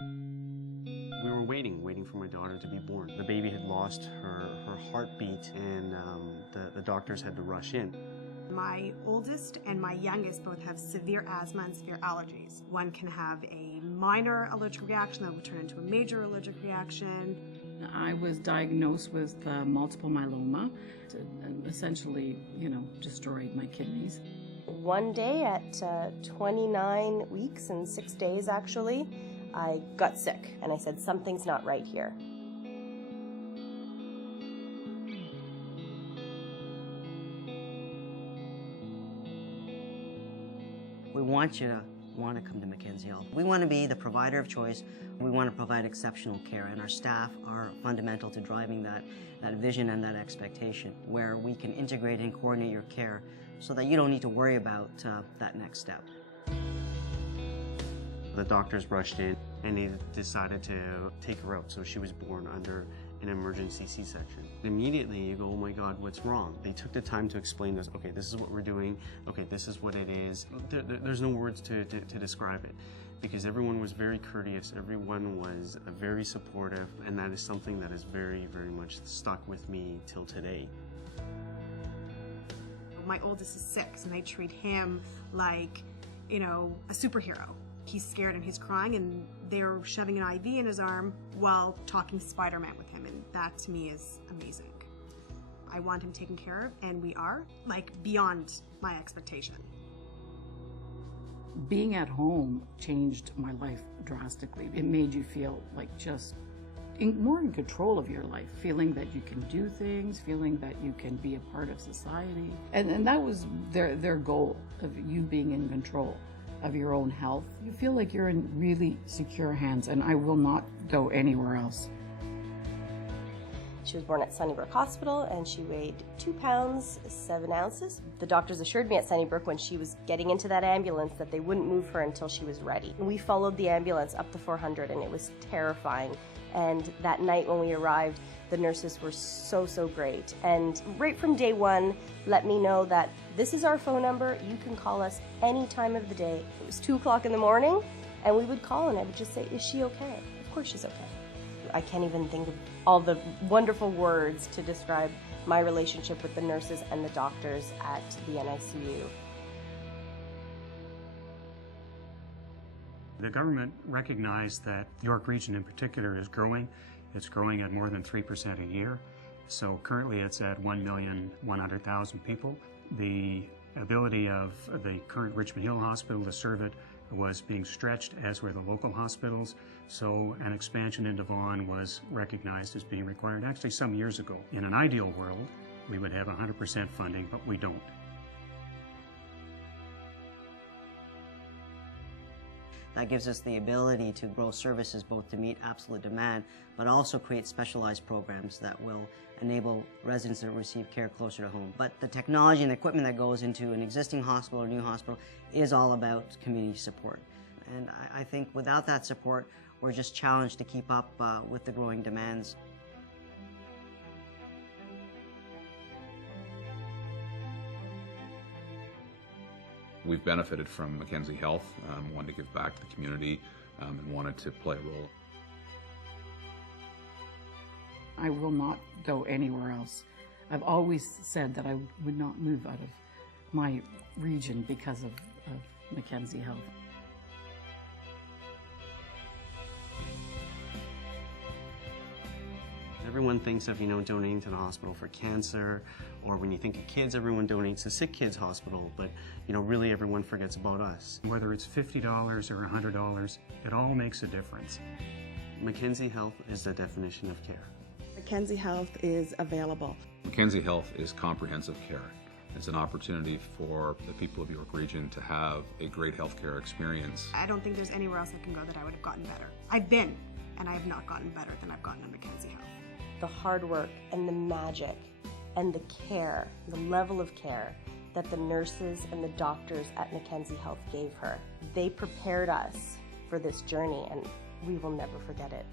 We were waiting for my daughter to be born. The baby had lost her heartbeat, and the doctors had to rush in. My oldest and my youngest both have severe asthma and severe allergies. One can have a minor allergic reaction that will turn into a major allergic reaction. I was diagnosed with multiple myeloma. It essentially, destroyed my kidneys. One day at 29 weeks and 6 days actually, I got sick and I said, something's not right here. We want you to want to come to Mackenzie Health. We want to be the provider of choice. We want to provide exceptional care, and our staff are fundamental to driving that vision and that expectation, where we can integrate and coordinate your care so that you don't need to worry about that next step. The doctors rushed in and they decided to take her out, so she was born under an emergency C-section. Immediately you go, oh my God, what's wrong? They took the time to explain this. Okay, this is what we're doing. Okay, this is what it is. There's no words to describe it, because everyone was very courteous, everyone was very supportive, and that is something that is very, very much stuck with me till today. My oldest is 6 and they treat him like, a superhero. He's scared and he's crying, and they're shoving an IV in his arm while talking Spider-Man with him, and that to me is amazing. I want him taken care of, and we are, beyond my expectation. Being at home changed my life drastically. It made you feel like just more in control of your life, feeling that you can do things, feeling that you can be a part of society. And that was their goal, of you being in control of your own health. You feel like you're in really secure hands, and I will not go anywhere else. She was born at Sunnybrook Hospital and she weighed 2 pounds, 7 ounces. The doctors assured me at Sunnybrook when she was getting into that ambulance that they wouldn't move her until she was ready. And we followed the ambulance up to 400 and it was terrifying. And that night when we arrived, the nurses were so great. And right from day one, let me know that this is our phone number. You can call us any time of the day. It was 2 o'clock in the morning and we would call and I would just say, is she okay? Of course she's okay. I can't even think of all the wonderful words to describe my relationship with the nurses and the doctors at the NICU. The government recognized that the York region in particular is growing. It's growing at more than 3% a year. So currently it's at 1,100,000 people. The ability of the current Richmond Hill Hospital to serve it was being stretched, as were the local hospitals. So an expansion into Vaughan was recognized as being required actually some years ago. In an ideal world, we would have 100% funding, but we don't. That gives us the ability to grow services both to meet absolute demand, but also create specialized programs that will enable residents to receive care closer to home. But the technology and the equipment that goes into an existing hospital or new hospital is all about community support. And I think without that support, we're just challenged to keep up with the growing demands. We've benefited from Mackenzie Health, wanted to give back to the community and wanted to play a role. I will not go anywhere else. I've always said that I would not move out of my region because of Mackenzie Health. Everyone thinks of, donating to the hospital for cancer, or when you think of kids, everyone donates to Sick Kids Hospital, but, really everyone forgets about us. Whether it's $50 or $100, it all makes a difference. Mackenzie Health is the definition of care. Mackenzie Health is available. Mackenzie Health is comprehensive care. It's an opportunity for the people of the York region to have a great healthcare experience. I don't think there's anywhere else I can go that I would have gotten better. I've been, and I have not gotten better than I've gotten at Mackenzie Health. The hard work and the magic and the care, the level of care that the nurses and the doctors at Mackenzie Health gave her. They prepared us for this journey and we will never forget it.